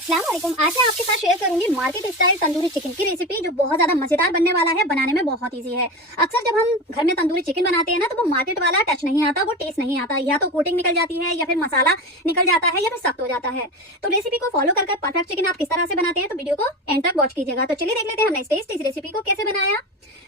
अस्सलाम वालेकुम। आज मैं आपके साथ शेयर करूंगी मार्केट स्टाइल तंदूरी चिकन की रेसिपी, जो बहुत ज्यादा मजेदार बनने वाला है। बनाने में बहुत इजी है। अक्सर जब हम घर में तंदूरी चिकन बनाते हैं ना, तो वो मार्केट वाला टच नहीं आता, वो टेस्ट नहीं आता। या तो कोटिंग निकल जाती है, या फिर मसाला निकल जाता है, या फिर सख्त हो जाता है। तो रेसिपी को फॉलो कर परफेक्ट चिकन आप किस तरह से बनाते हैं, तो वीडियो को एंड तक वॉच कीजिएगा। तो चलिए देख लेते हैं हमने इस रेसिपी को कैसे बनाया।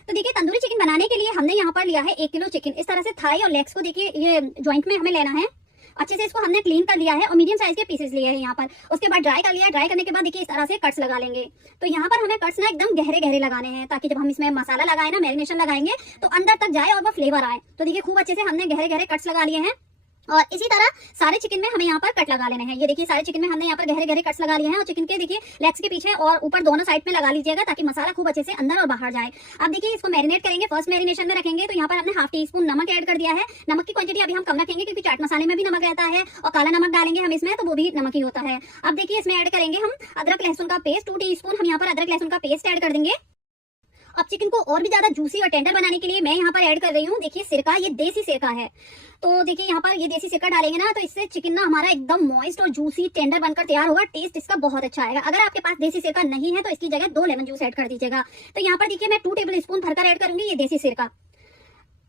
तो देखिए, तंदूरी चिकन बनाने के लिए हमने यहाँ पर लिया है 1 किलो चिकन। इस तरह से थाई और लेग्स को देखिए ये ज्वाइंट में हमें लेना है। अच्छे से इसको हमने क्लीन कर लिया है और मीडियम साइज के पीसेस लिए हैं यहाँ पर। उसके बाद ड्राई कर लिया। ड्राई करने के बाद देखिए इस तरह से कट्स लगा लेंगे। तो यहाँ पर हमें कट्स ना एकदम गहरे गहरे लगाने हैं, ताकि जब हम इसमें मसाला लगाए ना, मैरिनेशन लगाएंगे, तो अंदर तक जाए और वो फ्लेवर आए। तो देखिए खूब अच्छे से हमने गहरे गहरे कट्स लगा लिए हैं। और इसी तरह सारे चिकन में हमें यहाँ पर कट लगा लेने हैं। ये देखिए सारे चिकन में हमने यहाँ पर गहरे गहरे कट्स लगा लिए हैं। और चिकन के देखिए लेग्स के पीछे और ऊपर दोनों साइड में लगा लीजिएगा, ताकि मसाला खूब अच्छे से अंदर और बाहर जाए। अब देखिए इसको मैरिनेट करेंगे। फर्स्ट मैरिनेशन में रखेंगे तो यहाँ पर हमने 1/2 टीस्पून नमक ऐड कर दिया है। नमक की क्वांटिटी अभी हम कम रखेंगे, क्योंकि चाट मसाले में भी नमक रहता है और काला नमक डालेंगे हम इसमें, तो वो भी नमक ही होता है। अब देखिए इसमें ऐड करेंगे हम अदरक लहसुन का पेस्ट। 2 टीस्पून हम यहाँ पर अदरक लहसुन का पेस्ट ऐड कर देंगे। अब चिकन को और भी ज्यादा जूसी और टेंडर बनाने के लिए मैं यहाँ पर ऐड कर रही हूँ, देखिए सिरका। ये देसी सिरका है। तो देखिए यहाँ पर ये देसी सिरका डालेंगे ना, तो इससे चिकन ना हमारा एकदम मॉइस्ट और जूसी टेंडर बनकर तैयार होगा। टेस्ट इसका बहुत अच्छा आएगा। अगर आपके पास देसी सिरका नहीं है तो इसकी जगह 2 लेमन जूस ऐड कर दीजिएगा। तो यहाँ पर देखिए मैं 2 टेबल स्पून भरकर ऐड करूंगी ये देसी सिरका।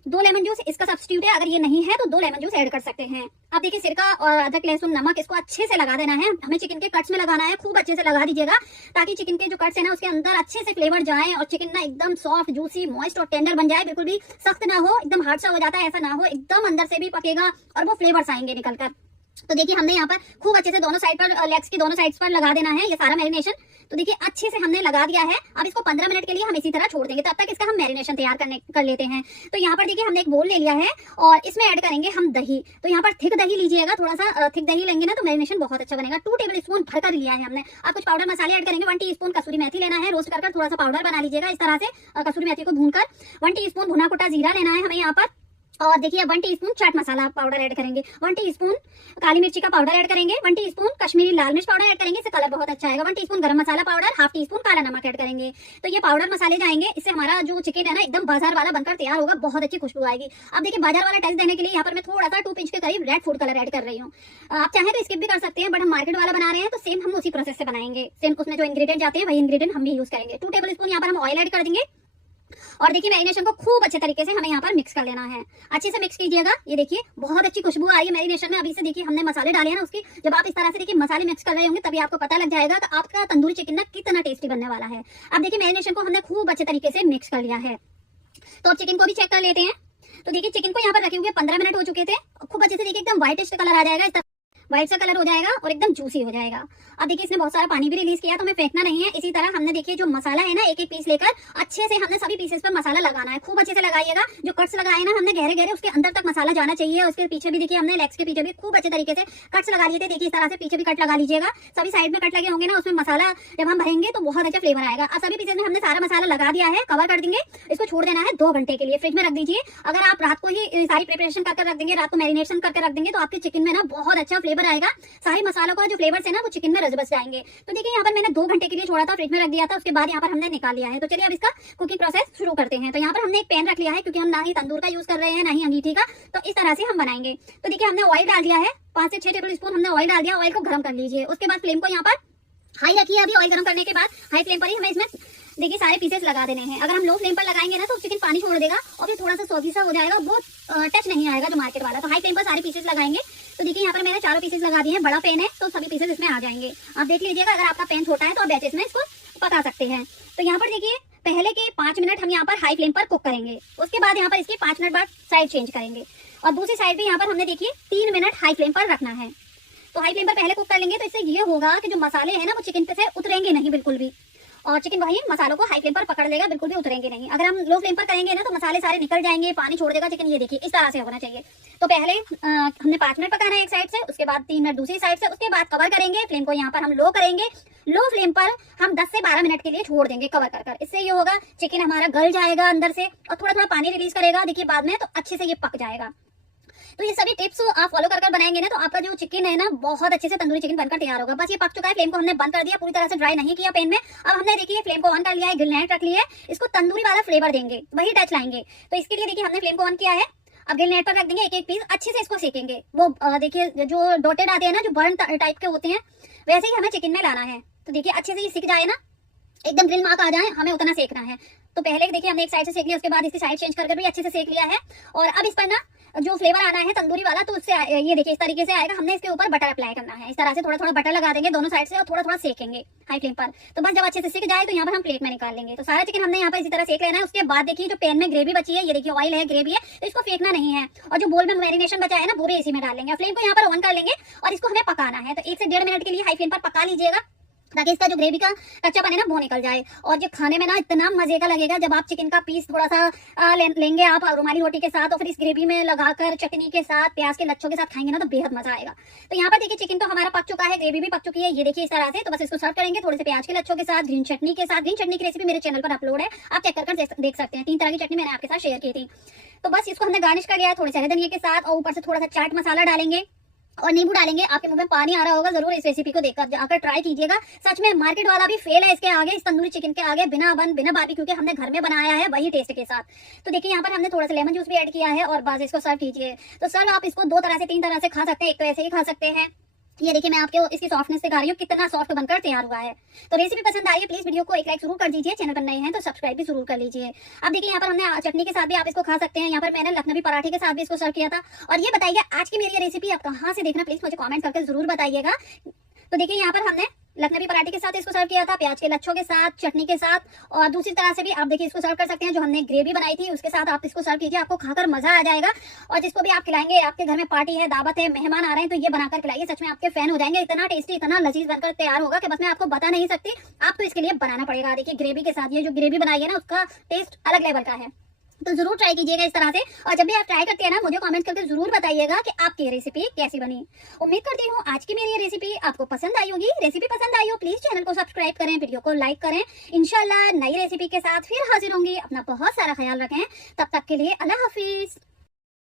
2 लेमन जूस इसका सब्स्टिट्यूट है। अगर ये नहीं है तो 2 लेमन जूस ऐड कर सकते हैं। अब देखिए सिरका और अदरक लहसुन नमक, इसको अच्छे से लगा देना है। हमें चिकन के कट्स में लगाना है। खूब अच्छे से लगा दीजिएगा, ताकि चिकन के जो कट्स है ना, उसके अंदर अच्छे से फ्लेवर जाए और चिकन ना एकदम सॉफ्ट, जूसी, मॉइस्ट और टेंडर बन जाए। बिल्कुल भी सख्त ना हो, एकदम हार्ड सा हो जाता है ऐसा ना हो, एकदम अंदर से भी पकेगा और वो फ्लेवर्स आएंगे निकल कर। तो देखिए हमने यहाँ पर खूब अच्छे से दोनों साइड पर, लेग्स की दोनों साइड्स पर लगा देना है ये सारा मैरिनेशन। तो देखिए अच्छे से हमने लगा दिया है। अब इसको 15 मिनट के लिए हम इसी तरह छोड़ देंगे। तब तक इसका हम मैरिनेशन तैयार कर लेते हैं। तो यहाँ पर देखिए हमने एक बोल ले लिया है और इसमें ऐड करेंगे हम दही। तो यहाँ पर थिक दही लीजिएगा, थोड़ा सा थिक दही लेंगे ना तो मैरिनेशन बहुत अच्छा बनेगा। 2 टेबल स्पून भरकर लिया है हमने। अब कुछ पाउडर मसाले ऐड करेंगे। 1 टीस्पून कसूरी मेथी लेना है, रोस्ट कर थोड़ा सा पाउडर बना लीजिएगा इस तरह से। कसूरी मेथी को भूनकर 1 टीस्पून भुना कुटा जीरा लेना है हमें यहाँ पर। और देखिए 1 teaspoon chaat masala powder add करेंगे। 1 टीस्पून काली मिर्ची का पाउडर ऐड करेंगे। 1 टीस्पून कश्मीरी लाल मिर्च पाउडर ऐड करेंगे, इससे कलर बहुत अच्छा आएगा। 1 टीस्पून गरम मसाला पाउडर, 1/2 टीस्पून काला नमक ऐड करेंगे। तो ये पाउडर मसाले जाएंगे, इससे हमारा जो चिकन है ना एकदम बाजार वाला बनकर तैयार होगा, बहुत अच्छी खुशबू आएगी। अब देखिए बाजार वाला टेस्ट देने के लिए यहाँ पर मैं थोड़ा सा 2 पिंच के करीब रेड फूड कलर ऐड कर रही हूँ। आप चाहें तो स्किप भी कर सकते हैं, बट हम मार्केट वाला बना रहे हैं तो सेम हम उसी प्रोसेस से बनाएंगे। सेम उसमें जो इंग्रेडिएंट जाते हैं वही इंग्रेडिएंट हम भी यूज करेंगे। 2 टेबल स्पून यहाँ पर हम ऑयल ऐड कर देंगे। और देखिए मैरिनेशन को खूब अच्छे तरीके से हमें यहाँ पर मिक्स कर लेना है। अच्छे से मिक्स कीजिएगा। ये देखिए बहुत अच्छी खुशबू आ रही है मैरिनेशन में। अभी से देखिए हमने मसाले डाले हैं ना उसकी। जब आप इस तरह से देखिए मसाले मिक्स कर रहे होंगे, तभी आपको पता लग जाएगा कि आपका तंदूरी चिकन ना कितना टेस्टी बनने वाला है। अब देखिए मैरिनेशन को हमने खूब अच्छे तरीके से मिक्स कर लिया है। तो अब चिकन को भी चेक कर लेते हैं। तो देखिए चिकन को यहाँ पर रखे हुए 15 मिनट हो चुके थे। खूब अच्छे से देखिए एकदम व्हाइटिश कलर आ जाएगा, व्हाइट सा कलर हो जाएगा और एकदम जूसी हो जाएगा। अब देखिए इसने बहुत सारा पानी भी रिलीज किया, तो हमें फेंकना नहीं है। इसी तरह हमने देखिए जो मसाला है ना, एक एक पीस लेकर अच्छे से हमने सभी पीसेस पर मसाला लगाना है। खूब अच्छे से लगाइएगा। जो कट्स लगाए ना हमने गहरे गहरे, उसके अंदर तक मसाला जाना चाहिए। उसके पीछे भी देखिए हमने लेग्स के पीछे भी खूब अच्छे तरीके से कट्स लगा लिए थे। देखिए इस तरह से पीछे भी कट लगा लीजिएगा। सभी साइड में कट लगे होंगे ना, उसमें मसाला जब हम भरेंगे तो बहुत अच्छा फ्लेवर आएगा। अब सभी पीसेस में हमने सारा मसाला लगा दिया है, कवर कर देंगे। इसको छोड़ देना है 2 घंटे के लिए, फ्रिज में रख दीजिए। अगर आप रात को ही सारी प्रिपरेशन करके रख देंगे, रात को मैरिनेशन करके रख देंगे, तो आपके चिकन में ना बहुत अच्छा फ्लेवर आएगा। सारे मसालों का जो फ्लेवर्स है ना वो चिकन में रच बस जाएंगे। तो देखिए यहाँ पर मैंने 2 घंटे के लिए छोड़ा था, फ्रिज में रख दिया था। उसके बाद यहाँ पर हमने निकाल लिया है। तो चलिए अब इसका कुकिंग प्रोसेस शुरू करते हैं। तो यहाँ पर हमने एक पैन रख लिया है, क्योंकि हम ना ही तंदूर का यूज कर रहे हैं ना ही अंगीठी का। तो इस तरह से हम बनाएंगे। तो देखिए हमने ऑयल डाल दिया है, 5 से 6 टेबल स्पून हमने ऑयल डाल दिया। ऑयल को गर्म कर लीजिए। उसके बाद फ्लेम को यहाँ पर हाई रखिए। अभी ऑयल गर्म करने के बाद हाई फ्लेम पर ही हमें इसमें देखिए सारे पीसेस लगा देने हैं। अगर हम लो फ्लेम पर लगाएंगे ना तो चिकन पानी छोड़ देगा और फिर थोड़ा सा सॉगी सा हो जाएगा, वो टच नहीं आएगा जो मार्केट वाला। तो हाई फ्लेम पर सारे पीसेस लगाएंगे। तो देखिए यहाँ पर मैंने 4 पीसेस लगा दिए हैं। बड़ा पैन है तो सभी पीसेस इसमें आ जाएंगे। आप देख लीजिएगा, अगर आपका पैन छोटा है तो आप बैचेस में इसको पका सकते हैं। तो यहाँ पर देखिए पहले के 5 मिनट हम यहाँ पर हाई फ्लेम पर कुक करेंगे। उसके बाद यहाँ पर इसके 5 मिनट बाद साइड चेंज करेंगे। और दूसरी साइड भी यहाँ पर हमने देखिए 3 मिनट हाई फ्लेम पर रखना है। तो हाई फ्लेम पर पहले कुक कर लेंगे, तो इससे ये होगा कि जो मसाले हैं ना वो चिकन पे से उतरेंगे नहीं बिल्कुल भी, और चिकन वही मसालों को हाई फ्लेम पर पकड़ लेगा, बिल्कुल भी उतरेंगे नहीं। अगर हम लो फ्लेम पर करेंगे ना तो मसाले सारे निकल जाएंगे, पानी छोड़ देगा चिकन। ये देखिए इस तरह से होना चाहिए। तो पहले हमने 5 मिनट पकाना है एक साइड से, उसके बाद 3 मिनट दूसरी साइड से, उसके बाद कवर करेंगे। फ्लेम को यहाँ पर हम लो करेंगे। लो फ्लेम पर हम 10 से 12 मिनट के लिए छोड़ देंगे कवर कर। इससे ये होगा चिकन हमारा गल जाएगा अंदर से और थोड़ा थोड़ा पानी रिलीज करेगा देखिए बाद में, तो अच्छे से ये पक जाएगा। तो ये सभी टिप्स आप फॉलो कर बनाएंगे ना, तो आपका जो चिकन है ना बहुत अच्छे से तंदूरी चिकन बनकर तैयार होगा। बस ये पक चुका है। फ्लेम को हमने बंद कर दिया, पूरी तरह से ड्राई नहीं किया पैन में। अब हमने देखिए फ्लेम को ऑन कर लिया है, ग्रिल लाइट रख ली है। इसको तंदूरी वाला फ्लेवर देंगे, वही टच लाएंगे। तो इसके लिए देखिए हमने फ्लेम को ऑन किया है। अब ग्रिल नेट पर रख देंगे, एक एक पीस अच्छे से इसको सेकेंगे। वो देखिए जो डॉटेड आते हैं ना, जो बर्न टाइप के होते हैं, वैसे ही हमें चिकन में लाना है। तो देखिए अच्छे से ये सिक जाए ना, एकदम ग्रिल मार्क आ जाए, हमें उतना सेकना है। तो पहले देखिए हमने एक साइड से सेक लिया, उसके बाद इसकी साइड चेंज करके भी अच्छे से सेक लिया है। और अब इस पर ना जो फ्लेवर आना है तंदूरी वाला, तो उससे ये देखिए इस तरीके से आएगा। हमने इसके ऊपर बटर अप्लाई करना है, इस तरह से थोड़ा थोड़ा बटर लगा देंगे दोनों साइड से और थोड़ा थोड़ा सेकेंगे हाई फ्लेम पर। तो बस जब अच्छे से सिक जाए तो यहाँ पर हम प्लेट में निकाल लेंगे। तो सारा चिकन हमने यहाँ पर इसी तरह सेक लेना है। उसके बाद देखिए जो पैन में ग्रेवी बची है, ये देखिए ऑयल है, ग्रेवी है, तो इसको फेंकना नहीं है। और जो बोल में मैरिनेशन बचा है ना, वो भी इसी में डाल लेंगे। फ्लेम को यहाँ पर ऑन कर लेंगे और इसको हमें पकाना है। तो 1 से 1.5 मिनट के लिए हाई फ्लेम पर पका लीजिएगा, ताकि इसका जो ग्रेवी का कच्चापन है ना वो निकल जाए। और जो खाने में ना इतना मजे का लगेगा, जब आप चिकन का पीस थोड़ा सा लेंगे आप रुमाली रोटी के साथ और फिर इस ग्रेवी में लगाकर चटनी के साथ, प्याज के लच्छों के साथ खाएंगे ना, तो बेहद मजा आएगा। तो यहाँ पर देखिए चिकन तो हमारा पक चुका है, ग्रेवी भी पक चुकी है, ये देखिए इस तरह से। तो बस इसको सर्व करेंगे थोड़े से प्याज के लच्छों के साथ, ग्रीन चटनी के साथ। ग्रीन चटनी की रेसिपी मेरे चैनल पर अपलोड है, आप चेक कर देख सकते हैं। 3 तरह की चटनी मैंने आपके साथ शेयर की थी। तो बस इसको हमने गार्निश कर लिया है थोड़े से हरे धनिया के साथ, और ऊपर से थोड़ा सा चाट मसाला डालेंगे और नींबू डालेंगे। आपके मुंह में पानी आ रहा होगा, जरूर इस रेसिपी को देखकर जाकर ट्राई कीजिएगा। सच में मार्केट वाला भी फेल है इसके आगे, इस तंदूरी चिकन के आगे। बिना बन बिना बारबेक्यू के हमने घर में बनाया है वही टेस्ट के साथ। तो देखिए यहाँ पर हमने थोड़ा सा लेमन जूस भी ऐड किया है और बस इसको सर्व कीजिए। तो सर आप इसको 2 तरह से 3 तरह से खा सकते हैं। एक तो ऐसे ही खा सकते हैं, ये देखिए मैं आपको इसकी सॉफ्टनेस दिखा रही हूँ, कितना सॉफ्ट बनकर तैयार हुआ है। तो रेसिपी पसंद आई है, प्लीज वीडियो को एक लाइक जरूर कर दीजिए। चैनल पर नए हैं तो सब्सक्राइब भी जरूर कर लीजिए। अब देखिए यहाँ पर हमने चटनी के साथ भी आप इसको खा सकते हैं। यहाँ पर मैंने लखनवी पराठे के साथ भी इसको सर्व किया था। और ये बताइए आज की मेरी रेसिपी आप कहाँ से देखना, प्लीज मुझे कॉमेंट करके जरूर बताइएगा। तो देखिए यहाँ पर हमने लखनवी पराठे के साथ इसको सर्व किया था, प्याज के लच्छों के साथ, चटनी के साथ। और दूसरी तरह से भी आप देखिए इसको सर्व कर सकते हैं, जो हमने ग्रेवी बनाई थी उसके साथ आप इसको सर्व कीजिए, आपको खाकर मजा आ जाएगा। और जिसको भी आप खिलाएंगे, आपके घर में पार्टी है, दावत है, मेहमान आ रहे हैं, तो ये बनाकर खिलाइए, सच में आपके फैन हो जाएंगे। इतना टेस्टी, इतना लजीज बनकर तैयार होगा कि बस मैं आपको बता नहीं सकती, आपको इसके लिए बनाना पड़ेगा। देखिए ग्रेवी के साथ, ये जो ग्रेवी बनाई है ना, उसका टेस्ट अलग लेवल का है। तो जरूर ट्राई कीजिएगा इस तरह से। और जब भी आप ट्राई करते हैं ना, मुझे कमेंट करके जरूर बताइएगा कि आपकी रेसिपी कैसी बनी। उम्मीद करती हूँ आज की मेरी ये रेसिपी आपको पसंद आई होगी। रेसिपी पसंद आई हो प्लीज चैनल को सब्सक्राइब करें, वीडियो को लाइक करें। इंशाल्लाह नई रेसिपी के साथ फिर हाजिर होंगी। अपना बहुत सारा ख्याल रखें, तब तक के लिए अल्लाह हाफिज।